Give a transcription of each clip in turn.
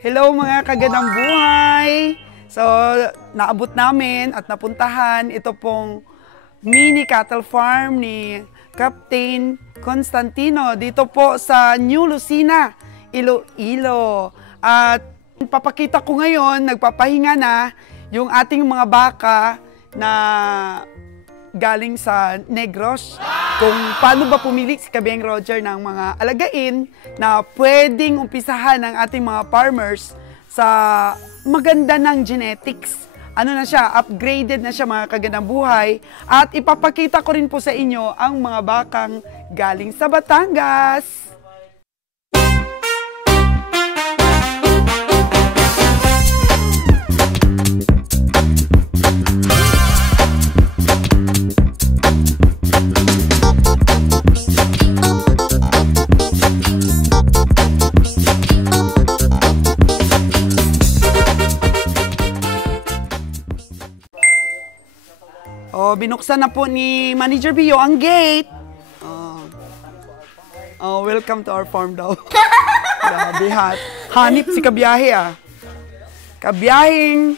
Hello mga kagandang buhay! So, naabot namin at napuntahan ito pong mini cattle farm ni Captain Constantino dito po sa New Lucena, Iloilo. At papakita ko ngayon, nagpapahinga na yung ating mga baka na galing sa Negros. Kung paano ba pumili si Kabeng Roger ng mga alagain na pwedeng umpisahan ng ating mga farmers sa maganda ng genetics. Ano na siya, upgraded na siya mga kagandang buhay. At ipapakita ko rin po sa inyo ang mga bakang galing sa Batangas. Binuksan na po ni Manager Bio ang gate. Welcome to our farm daw. Grabe, hanip si kabiyahe Kabiyahing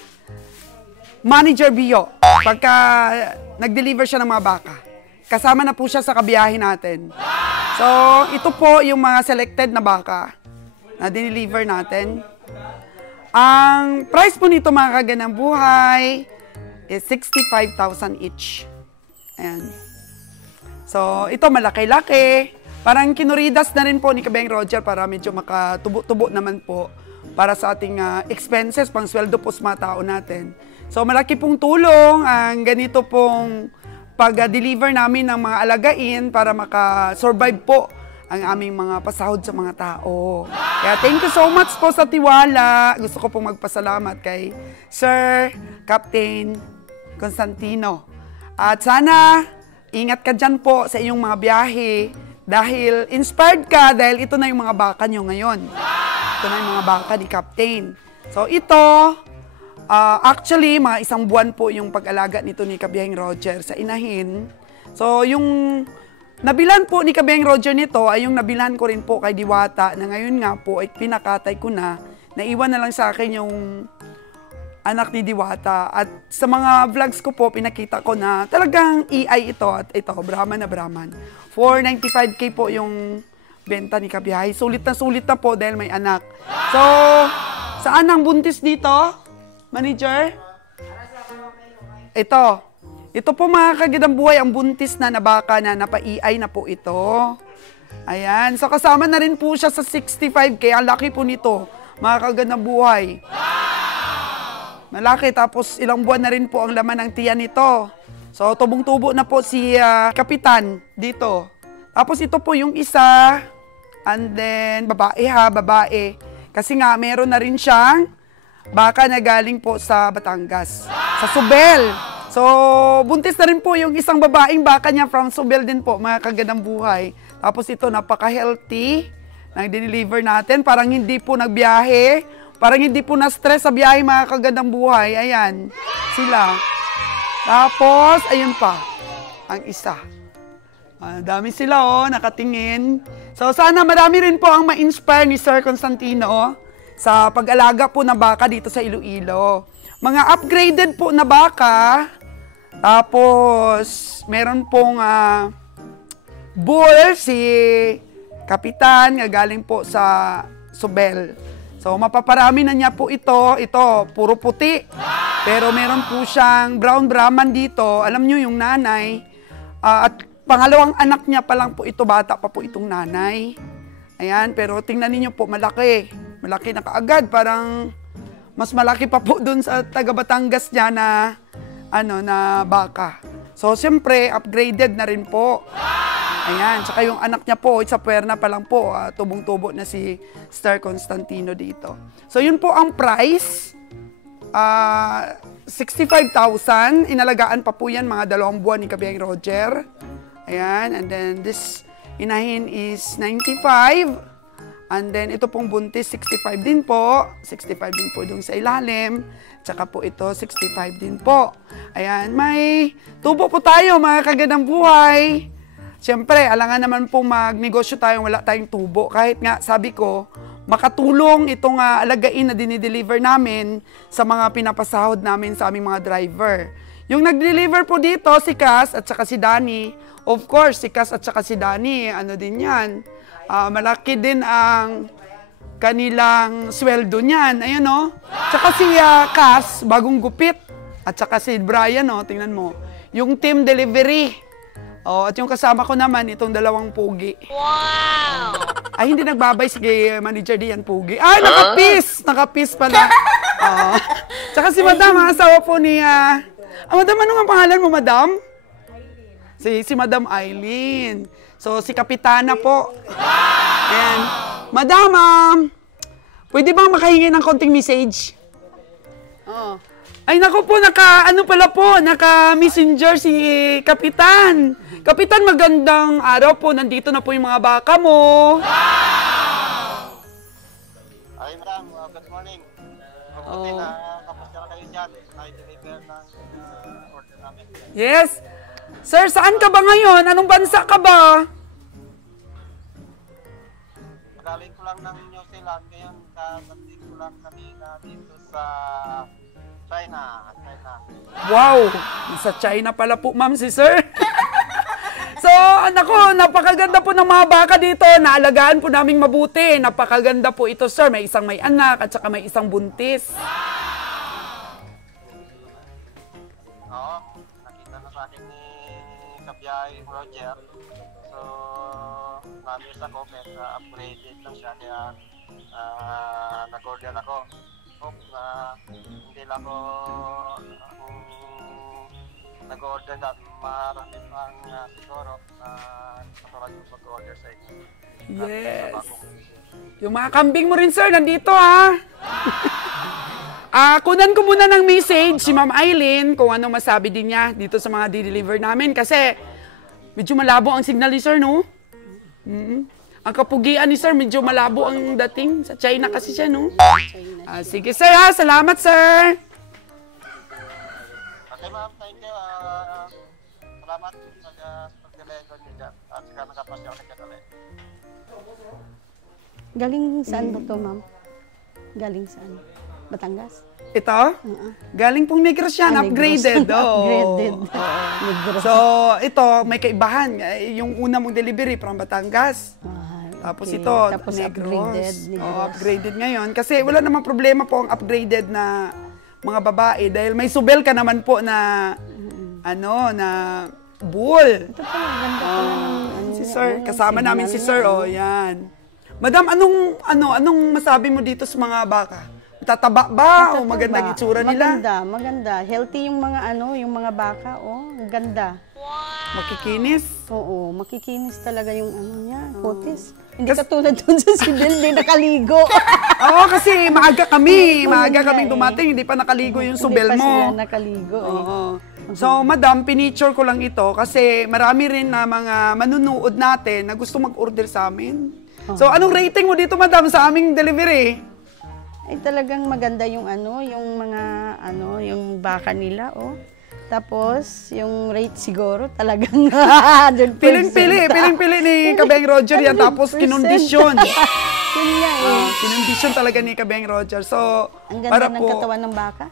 Manager Bio. Pagka nag-deliver siya ng mga baka, kasama na po siya sa kabiyahe natin. So, ito po yung mga selected na baka na dineliver natin. Ang price po nito mga kagandang buhay is 65,000 each. Ayan. So, ito malaki-laki. Parang kinuridas na rin po ni Kabeng Roger para medyo makatubo-tubo naman po para sa ating expenses, pang sweldo po sa mga tao natin. So, malaki pong tulong ang ganito pong pag-deliver namin ng mga alagain para makasurvive po ang aming mga pasahod sa mga tao. Kaya thank you so much po sa tiwala. Gusto ko pong magpasalamat kay Sir Captain Constantino. At sana, ingat ka dyan po sa iyong mga biyahe dahil inspired ka dahil ito na yung mga baka nyo ngayon. Ito na yung mga baka ni Captain. So ito, actually, mga isang buwan po yung pag-alaga nito ni Kabeng Roger sa inahin. So yung nabilan po ni Kabeng Roger nito ay yung nabilan ko rin po kay Diwata na ngayon nga po ay pinakatay ko na. Naiwan na lang sa akin yung anak ni Diwata. At sa mga vlogs ko po, pinakita ko na talagang EI ito at ito, Brahman na Brahman. 495K po yung benta ni Kabiyahe. Sulit na po dahil may anak. So, saan ang buntis dito, Manager? Ito. Ito po mga kagandang buhay, ang buntis na baka na napa-EI na po ito. Ayan. So, kasama na rin po siya sa 65K. Ang laki po nito, mga kagandang buhay. Malaki, tapos ilang buwan na rin po ang laman ng tiyan nito. So, tubong-tubo na po si Kapitan dito. Tapos ito po yung isa, and then babae. Kasi nga, meron na rin siyang baka na galing po sa Batangas, sa Subel. So, buntis na rin po yung isang babaeng baka niya from Subel din po, mga kagandang buhay. Tapos ito, napaka-healthy, nang dineliver natin, parang hindi po nagbiyahe. Parang hindi po na-stress sa biyahe mga kagandang buhay. Ayan, sila. Tapos, ayun pa, ang isa. Dami sila, nakatingin. So, sana marami rin po ang ma-inspire ni Sir Constantino sa pag-alaga po ng baka dito sa Iloilo. Mga upgraded po na baka. Tapos, meron pong bull, si Kapitan, galing po sa Subel. So, mapaparami na niya po ito. Ito, puro puti. Pero meron po siyang brown Brahman dito. Alam niyo yung nanay. At pangalawang anak niya pa lang po ito. Bata pa po itong nanay. Ayan, pero tingnan niyo po, malaki. Malaki na kaagad. Parang mas malaki pa po dun sa taga Batangas niya na, na baka. So, siyempre, upgraded na rin po. Ayan, tsaka yung anak niya po, sa puwerna pa lang po, tubong-tubo na si Sir Constantino dito. So, yun po ang price. 65,000. Inalagaan pa po yan, mga 2 buwan ni Kabeng Roger. Ayan, and then this inahin is 95. And then, ito pong buntis, 65 din po. 65 din po dun sa ilalim. Tsaka po ito, 65 din po. Ayan, may tubo po tayo, mga kagandang buhay. Siyempre, alangan naman pong magnegosyo tayo, wala tayong tubo. Kahit nga, sabi ko, makatulong itong alagain na dinideliver namin sa mga pinapasahod namin sa aming mga driver. Yung nag-deliver po dito, si Cass at saka si Danny. Of course, si Cass at saka si Danny, ano din yan. Malaki din ang kanilang sweldo niyan. Ayun, no? Tsaka si Cass, bagong gupit. At saka si Brian, no? Tingnan mo. Yung team delivery. At yung kasama ko naman, itong dalawang pugi. Wow! Ay, hindi nagbabay si Manager Dian Pugi. Ay, nakapis! Nakapis pala. Tsaka si Madam, asawa po ni... Madam, ano nga pangalan mo, Madam? Si Madam Eileen. So, si Kapitana po. Ayan. Madam, pwede bang makahingi ng konting message? Oo. Ay, naku po, naka-messenger si Kapitan. Kapitan, magandang araw po. Nandito na po yung mga baka mo. Wow! Ay, madam, good morning. Mabuti na kapos na kayo dyan. Na-deliver ng order namin. Yes. Sir, saan ka ba ngayon? Anong bansa ka ba? Galing ko lang ng New Zealand. Ngayon, katating ko lang kanina dito sa China. Wow! Nasa China pala po, ma'am, si sir. So, nako, napakaganda po ng mga baka dito. Naalagaan po naming mabuti. Napakaganda po ito, sir. May isang may anak at saka may isang buntis. Oo, nakita na sa akin ni Kabiyay Roger. So, namiss ako kaya upgraded lang siya. Kaya nag-order ako. Hope na hindi lang ako nag-order na marami pang siguro na katulad yung mag-order sa inyo. Yes. Yung mga kambing mo rin, sir, nandito, ha? Kunan ko muna ng message si Ma'am Eileen kung anong masabi din niya dito sa mga di-deliver namin kasi medyo malabo ang signal ni sir, no? Ang kapugian ni sir, medyo malabo ang dating. Sa China kasi siya, no? Sige, sir, ha? Salamat, sir. Okay, ma'am. Thank you. Salamat sa pag-deliver niyo dyan. At saka nakapasya ako nagkadali. Galing saan ba ito, ma'am? Galing saan? Batangas? Ito? Galing pong Negros yan, upgraded. Upgraded. So, ito, may kaibahan. Yung una mong delivery from Batangas. Tapos Okay. ito, Tapos Negros. upgraded, Upgraded ngayon. Kasi wala namang problema po ang upgraded na mga babae. Dahil may subel ka naman po na, na bull. Ito pala, ganda pala ng Si sir, kasama namin si sir, yan. Madam, anong masabi mo dito sa mga baka? Tataba ba o magandang itsura nila? Maganda. Healthy yung mga yung mga baka, ang ganda. Makikinis? Oo, makikinis talaga yung niya, kutis. Hindi katulad dun sa sibil, hindi nakaligo. Oo, kasi maaga kaming dumating, hindi pa nakaligo yung subel Hindi pa mo. sila nakaligo. Oo. So, madam, pinicture ko lang ito kasi marami rin na mga manunood natin na gusto mag-order sa amin. So, anong rating mo dito, madam, sa aming delivery? Ay talagang maganda yung yung mga yung baka nila, Tapos, yung rate siguro talagang 100%. Piling-pili ni Kabeng Roger yan, tapos kinondisyon. Yun nga Kinondisyon talaga ni Kabeng Roger. So, Ang ganda para ng po, katawan ng baka.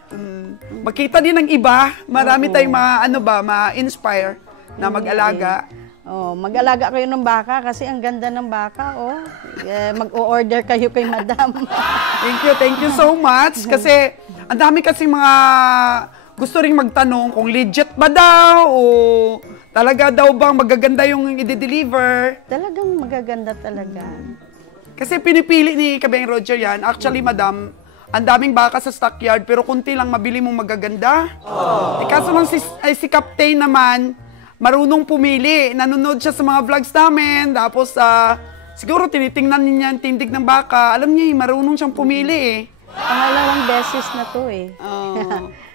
makita din ng iba, marami tayong ma-inspire na mag-alaga. Mag-alaga kayo ng baka kasi ang ganda ng baka, mag-o-order kayo kay madam. Thank you so much. Kasi, ang dami kasi mga gusto ring magtanong kung legit ba daw o talaga daw bang magaganda yung i-deliver. Talagang magaganda talaga. Kasi pinipili ni Kabeng Roger yan. Actually, madam, ang daming baka sa stockyard pero kunti lang mabili mong magaganda. Kaso lang si Captain naman, marunong pumili. Nanonood siya sa mga vlogs namin. Tapos, siguro tinitingnan niya ang tindig ng baka. Alam niya, marunong siyang pumili Pangalawang beses na to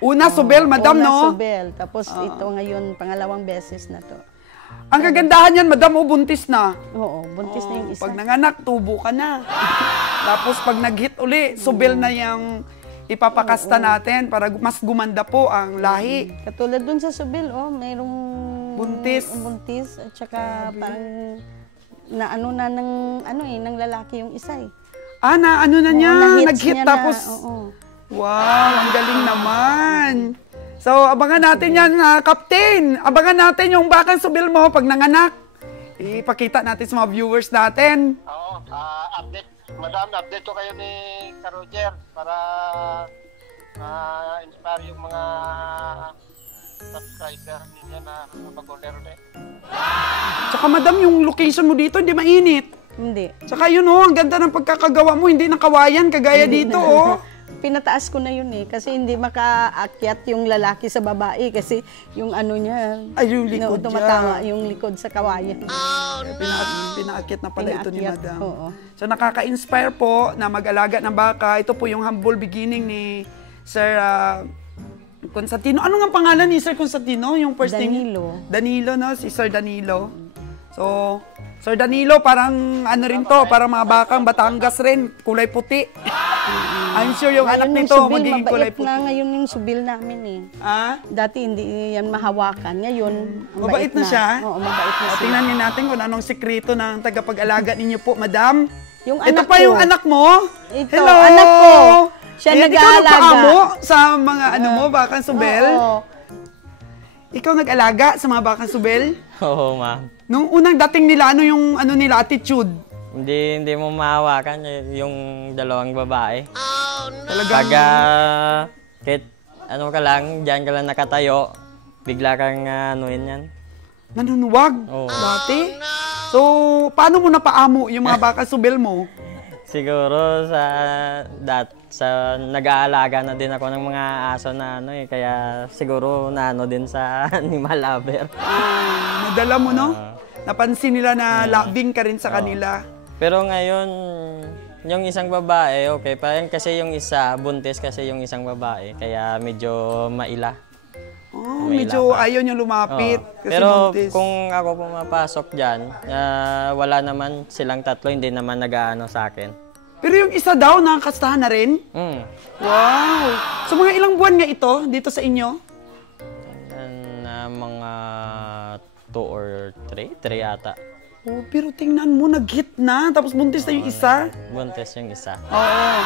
Una, subel, madam, no? Una, subel. Tapos ito ngayon, pangalawang beses na to. Ang kagandahan yan, madam, buntis na. Oo, buntis na yung isa. Pag nanganak, tubo ka na. Tapos pag nag-hit uli, subel na yung ipapakasta natin para mas gumanda po ang lahi. Katulad dun sa subel, mayroong Buntis. buntis at saka parang ng lalaki yung isa ano na niya, Oo, nag-hit niya tapos, oo. wow, ang galing naman. So, abangan natin yan, Captain. Abangan natin yung bakang subil mo pag nanganak. Ipakita natin sa mga viewers natin. Oo, update. Madam, update ko kayo ni Ka Roger para inspire yung mga subscriber ninyo na mag-order ulit. Tsaka madam, yung location mo dito, hindi mainit. Hindi. Tsaka yun ang ganda ng pagkakagawa mo, hindi nakawayan, kagaya dito, Pinataas ko na yun kasi hindi makaakyat yung lalaki sa babae kasi yung ano niya, Ay, yung likod tumatawa niya. yung likod sa kawayan. Pinaakyat na pala ito ni Pinaakyat, madam. oo. So nakaka-inspire po na mag-alaga ng baka. Ito po yung humble beginning ni Sir Constantino. Ano nga pangalan ni Sir Constantino? Yung first name? Danilo, no? Si Sir Danilo. So, Sir Danilo, parang ano rin to, parang mga bakang Batangas rin, kulay puti. I'm sure yung anak nito magiging kulay puti. Na ngayon yung subil namin Dati hindi yan mahawakan. Ngayon, mabait na siya? Oo, mabait na siya. Tingnan niyo natin kung anong sekreto ng tagapag-alaga ninyo po, madam. Yung Ito anak pa ko. yung anak mo? Ito, Hello! anak ko. Siya Ayan, nag-aalaga. Ikaw nagpaamo sa mga bakang subel? Oo. Ikaw nag-alaga sa mga bakang subel? Oo, ma'am. Nung unang dating nila, ano yung nila attitude? Hindi mo mahawakan yung dalawang babae. Talagang, Pag kahit ano ka lang, diyan ka lang nakatayo, bigla kang anuin yan. nanunuwag Oo. dati. So, paano mo napaamo yung mga bakang subel mo? Siguro sa nag-aalaga na din ako ng mga aso na kaya siguro din sa animal lover. Nadala mo, no? Napansin nila na labing ka rin sa kanila. Pero ngayon, yung isang babae, okay pa yan kasi yung isa, buntis kasi yung isang babae, kaya medyo maila. Oh, May medyo lakas. ayaw niyo lumapit kasi Pero buntis. kung ako pumapasok dyan, wala naman silang tatlo, hindi naman nag-aano sa akin. Pero yung isa daw, nakakastahan na rin? Wow! So mga ilang buwan nga ito dito sa inyo? Mga 2 or 3 yata. Oh, pero tingnan mo, nag-hit na, tapos buntis na yung isa. Buntis yung isa. Oo.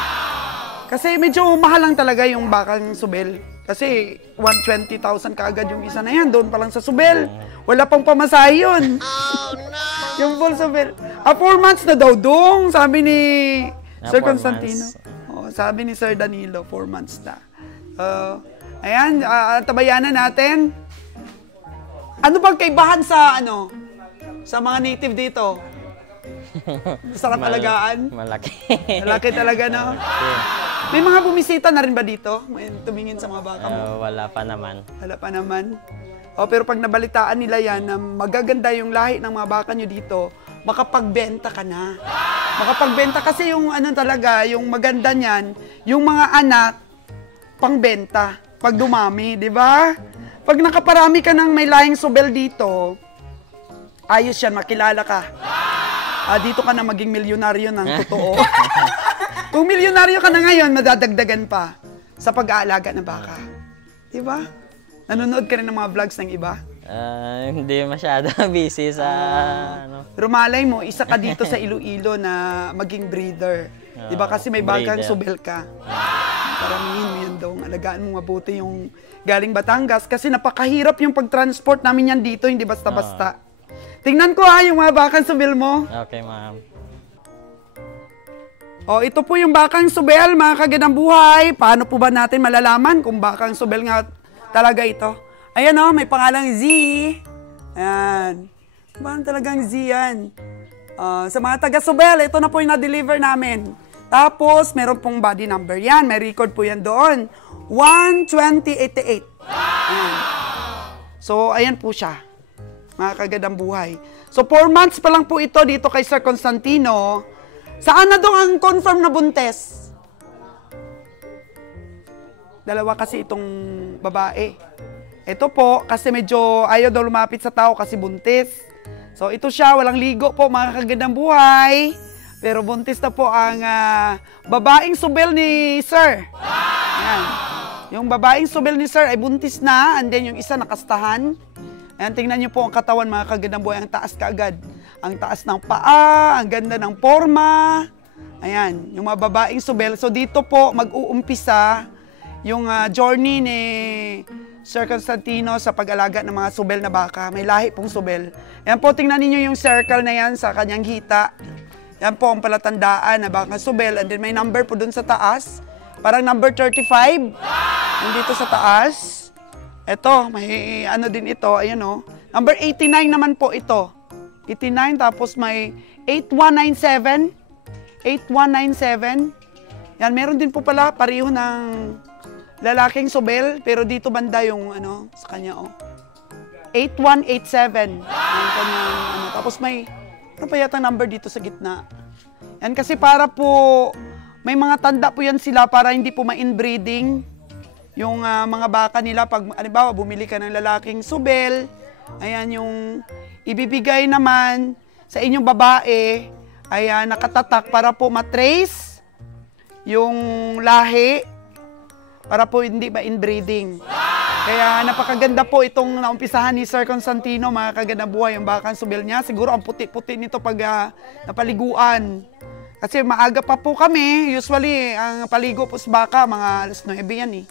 Kasi medyo mahal lang talaga yung bakang subel. Kasi 120,000 kaagad yung isa na yan, doon pa lang sa subel. Wala pang pamasahe yun. Oh, no! Yung full subel. 4 months na daw dong, sabi ni Sir 4 Constantino. months. Oh, sabi ni Sir Danilo, 4 months na. Ayan, tabayanan natin. Ano bang kaibahan sa sa mga native dito? Sarap alagaan? Malaki. Malaki talaga, no? May mga bumisita na rin ba dito? May tumingin sa mga baka mo? Wala pa naman. Wala pa naman. Pero pag nabalitaan nila yan na magaganda yung lahi ng mga baka nyo dito, makapagbenta ka na. Makapagbenta kasi yung talaga, yung maganda niyan, yung mga anak, pangbenta. Pag dumami, di ba? Pag nakaparami ka ng may lahing subel dito, ayos yan, makilala ka. Dito ka na maging milyonaryo ng totoo. Kung milyonaryo ka na ngayon, madadagdagan pa sa pag-aalaga ng baka. Di ba? Nanonood ka rin ng mga vlogs ng iba? Hindi masyado busy sa Pero malay mo, isa ka dito sa Iloilo na maging breeder. Di ba? Kasi may bagang breeder. subel ka. Paramihin mo yan daw. Alagaan mo mabuti yung galing Batangas. Kasi napakahirap yung pag-transport namin yan dito, hindi basta-basta. Tingnan ko yung mga bakang subel mo. Okay, ma'am. Ito po yung bakang subel, mga kagandang buhay. Paano po ba natin malalaman kung bakang subel nga talaga ito? Ayan may pangalang Z. Ayan. Parang talagang Z yan. Sa mga taga-subel, ito na po yung na-deliver namin. Tapos, meron pong body number yan. May record po yan doon. 12088. Ayan. So, ayan po siya. Mga kagandang buhay. So, 4 months pa lang po ito dito kay Sir Constantino. Saan na doon ang confirm na buntes? Dalawa kasi itong babae. Ito po, kasi medyo ayaw daw lumapit sa tao kasi buntis. So, ito siya, walang ligo po, mga kagandang buhay. Pero buntis na po ang babaeng subel ni Sir. Ayan. Yung babaeng subel ni Sir ay buntis na, and then yung isa nakastahan. Ayan, tingnan niyo po ang katawan, mga kagandang buhay, ang taas kaagad. Ang taas ng paa, ang ganda ng forma. Ayan, yung mga babaeng subel. So dito po mag-uumpisa yung journey ni Sir Constantino sa pag-alaga ng mga subel na baka. May lahi pong subel. Ayan po, tingnan ninyo yung circle na yan sa kanyang hita. Yan po ang palatandaan na baka subel. And then may number po dun sa taas. Parang number 35. Yung dito sa taas. Ito, may ano din ito. Ayan o. Number 89 naman po ito. 89, tapos may 8197. 8197. Yan, meron din po pala pareho ng lalaking subel, pero dito banda yung ano, sa kanya, oh. 8187. Yung kanyang, ano, tapos may, ano pa yata number dito sa gitna. Yan, kasi para po, may mga tanda po yan sila para hindi po ma-inbreeding yung mga baka nila. Pag, halimbawa, bumili ka ng lalaking subel, ayan, yung ibibigay naman sa inyong babae, ay nakatatak para po matrace yung lahi, para po hindi ba inbreeding. Kaya napakaganda po itong naumpisahan ni Sir Constantino, mga kaganda buhay, yung bakang subel niya. Siguro ang puti-puti nito pag napaliguan. Kasi maaga pa po kami, usually ang paligo po sa baka, mga alas 9 yan eh.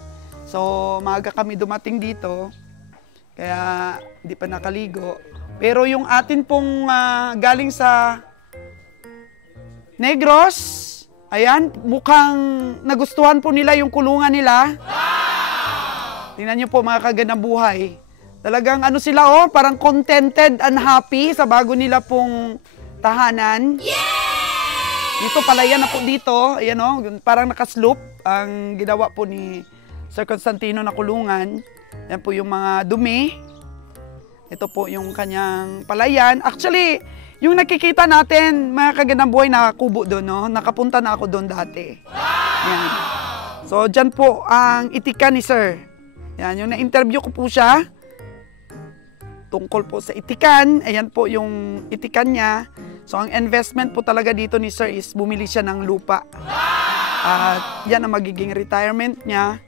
So maaga kami dumating dito, kaya hindi pa nakaligo. Pero yung atin pong galing sa Negros, ayan, mukhang nagustuhan po nila yung kulungan nila. Tingnan nyo po mga kagandang buhay. Talagang ano sila oh, parang contented and happy sa bago nila pong tahanan. Dito palayan na po dito, ayan oh, parang nakasloop ang ginawa po ni Sir Constantino na kulungan. Yan po yung mga dumi. Ito po yung kanyang palayan. Actually, yung nakikita natin, mga kagandang buhay, nakakubo doon, no? Nakapunta na ako doon dati. Yan. So, dyan po ang itikan ni Sir. Yan, yung na-interview ko po siya tungkol po sa itikan. Ayan po yung itikan niya. So, ang investment po talaga dito ni Sir is bumili siya ng lupa. At yan ang magiging retirement niya,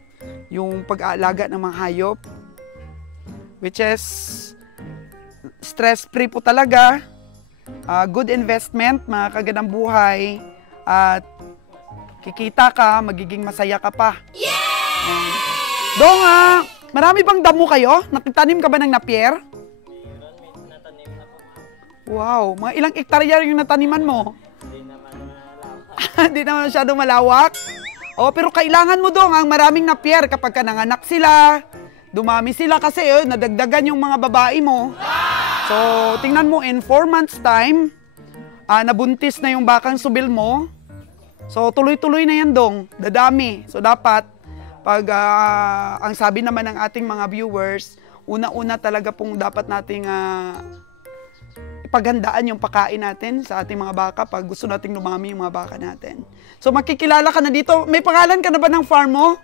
yung pag-aalaga ng mga hayop. Which is stress-free po talaga. Good investment, mga kagandang buhay. At kikita ka, magiging masaya ka pa. Dong, marami bang damo kayo? Nakitanim ka ba ng napier? Wow, mga ilang hektarya yung nataniman mo? Hindi naman masyadong malawak. Oh, pero kailangan mo dong ang maraming napier kapag ka nanganak sila. Dumami sila kasi nadagdagan yung mga babae mo. So, tingnan mo, in 4 months time, nabuntis na yung bakang subil mo. So, tuloy-tuloy na yan dong, dadami. So, dapat, pag ang sabi naman ng ating mga viewers, una-una talaga pong dapat nating ipaghandaan yung pagkain natin sa ating mga baka pag gusto nating lumami yung mga baka natin. So, makikilala ka na dito. May pangalan ka na ba ng farm mo?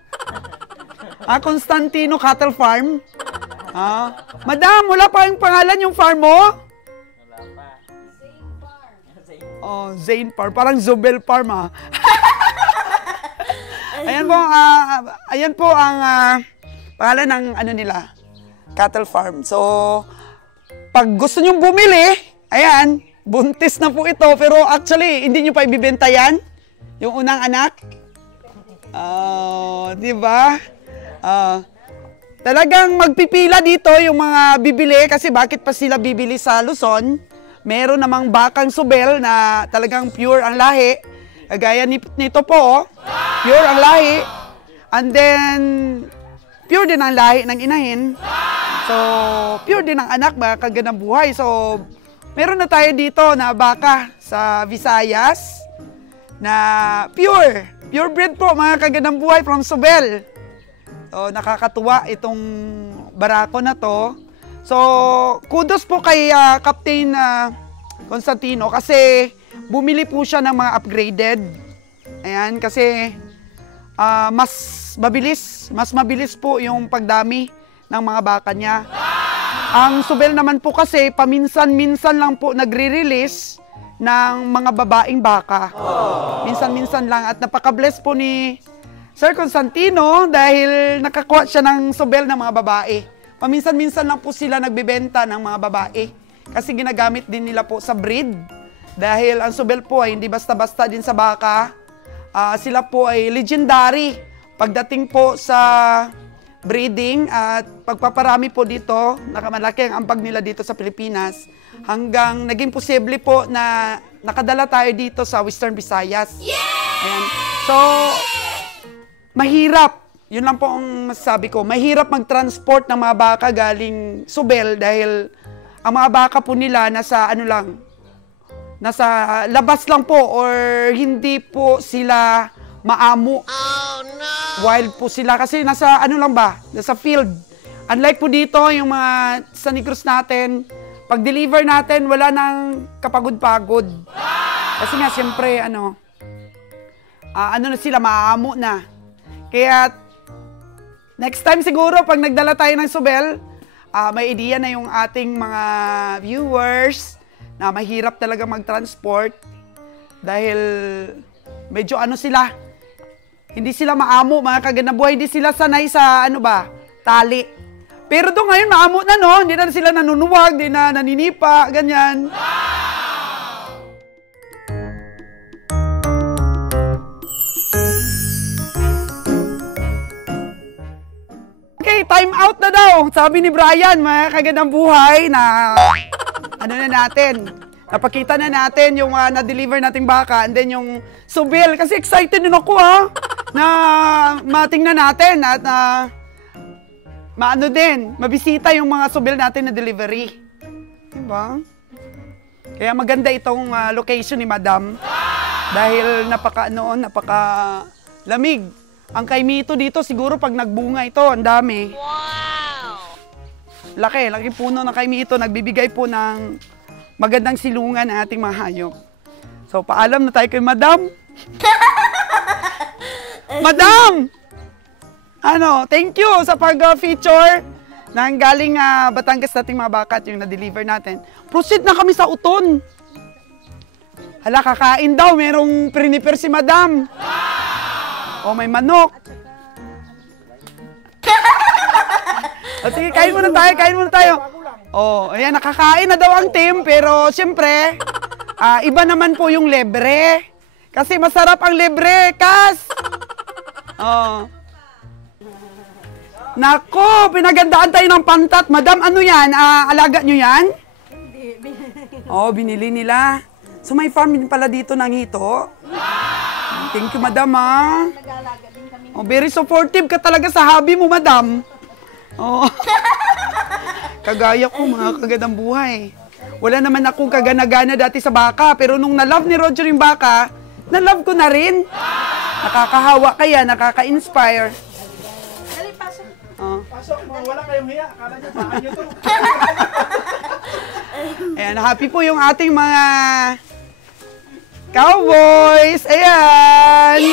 Constantino Cattle Farm? Madam, wala pa yung pangalan yung farm mo? Wala pa. Zane Farm. Oh, Zane Farm. Parang Zobel Farm, Ayan po ang pangalan ng ano nila, cattle farm. So, pag gusto nyong bumili, ayan, buntis na po ito. Pero actually, hindi nyo pa ibibenta yan. Yung unang anak. Di ba? Talagang magpipila dito yung mga bibili kasi bakit pa sila bibili sa Luzon? Meron namang bakang subel na talagang pure ang lahi. Gaya nito po, pure ang lahi. And then, pure din ang lahi ng inahin. So, pure din ang anak, mga kagandang buhay. So, meron na tayo dito na baka sa Visayas na pure. Pure breed po, mga kagandang buhay from subel. So, nakakatuwa itong barako na to. So, kudos po kay Captain Constantino kasi bumili po siya ng mga upgraded. Ayan, kasi mas mabilis po yung pagdami ng mga baka niya. Ang subel naman po kasi paminsan-minsan lang po nagre-release ng mga babaeng baka. Minsan-minsan lang at napaka-bless po ni Sir Constantino dahil nakakuha siya ng subel ng mga babae. Paminsan-minsan lang po sila nagbebenta ng mga babae kasi ginagamit din nila po sa breed Dahil ang Subel po ay hindi basta-basta din sa baka. Sila po ay legendary pagdating po sa breeding at pagpaparami po dito. Nakamalaki ang ambag nila dito sa Pilipinas. Hanggang naging posible po na nakadala tayo dito sa Western Visayas. Ayan. So, mahirap. Yun lang po ang masasabi ko. Mahirap mag-transport ng mga baka galing Subel dahil ang mga baka po nila nasa nasa labas lang po or hindi po sila maamo. Oh, no! Wild po sila kasi nasa nasa field. Unlike po dito, yung mga sa Negros natin, pag-deliver natin, wala nang kapagod-pagod. Kasi nga, siyempre, na sila, maamo na. Kaya, next time siguro, pag nagdala tayo ng Subel, may idea na yung ating mga viewers na mahirap talaga mag-transport dahil medyo sila, hindi sila maamo, mga kaganabuhay, hindi sila sanay sa tali. Pero doon ngayon, maamo na, no? Hindi na sila nanunuwag, hindi na naninipa, ganyan. Okay, time out na daw. Sabi ni Brian, mga kagandang buhay na napakita na natin yung na-deliver nating baka and then yung Subel. Kasi excited din ako na matingnan natin at mabisita yung mga Subel natin na delivery. Diba? Kaya maganda itong location ni Madam dahil napaka lamig. Ang kaimito dito siguro pag nagbunga ito, ang dami. Wow! Laki puno ng kaimito, nagbibigay po ng magandang silungan ang ating mga hayop. So, paalam na tayo kay Madam. Madam! Thank you sa pag-feature ng galing Batangas nating mga baka at yung na-deliver natin. Proceed na kami sa uton. Hala, kakain daw. Merong prepare si Madam. O, may manok. O, sige, kain muna tayo. O, ayan, nakakain na daw ang team. Pero, siyempre, iba naman po yung libre. Kasi masarap ang libre, Kas. O. Nako, pinagandaan tayo ng pantat. Madam, ano yan? Alaga nyo yan? Oo, binili nila. So, may farm din pala dito ng hito. Thank you, Madam, Oh, very supportive ka talaga sa hobby mo, Madam. Oh. Kagaya ko, mga kagandang buhay. Wala naman akong kagana-gana dati sa baka, pero nung na-love ni Roger yung baka, na-love ko na rin. Nakakahawa kaya, nakaka-inspire. Pasok mo, wala kayong hiya. Akala nyo, baka nyo to. Ayan, happy po yung ating mga cowboys. Ayan.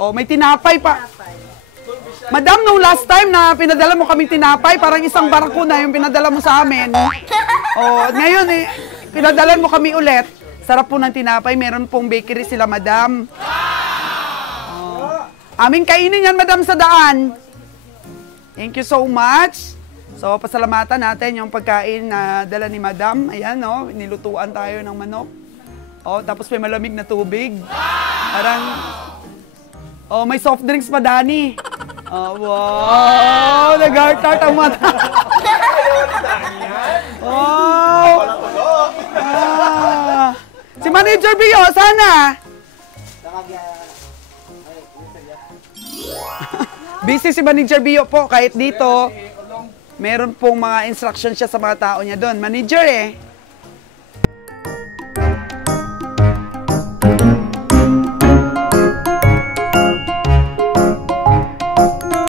Oh, may tinapay pa. Madam, nung last time na pinadala mo kaming tinapay, parang isang barako na yung pinadala mo sa amin. Oh, ngayon pinadala mo kami ulit. Sarap po ng tinapay. Meron pong bakery sila, Madam. Oh. Aming kainin yan, Madam, sa daan. Thank you so much. So, pasalamatan natin yung pagkain na dala ni Madam. Ayan, nilutuan tayo ng manok. Oh, tapos may malamig na tubig. Parang, may soft drinks pa, Dani. Oh, wow! Nag-heart-heart ang mata. Oh! Si Manager Bio, sana! Busy si Manager Bio po, kahit dito, meron pong mga instructions siya sa mga tao niya doon. Manager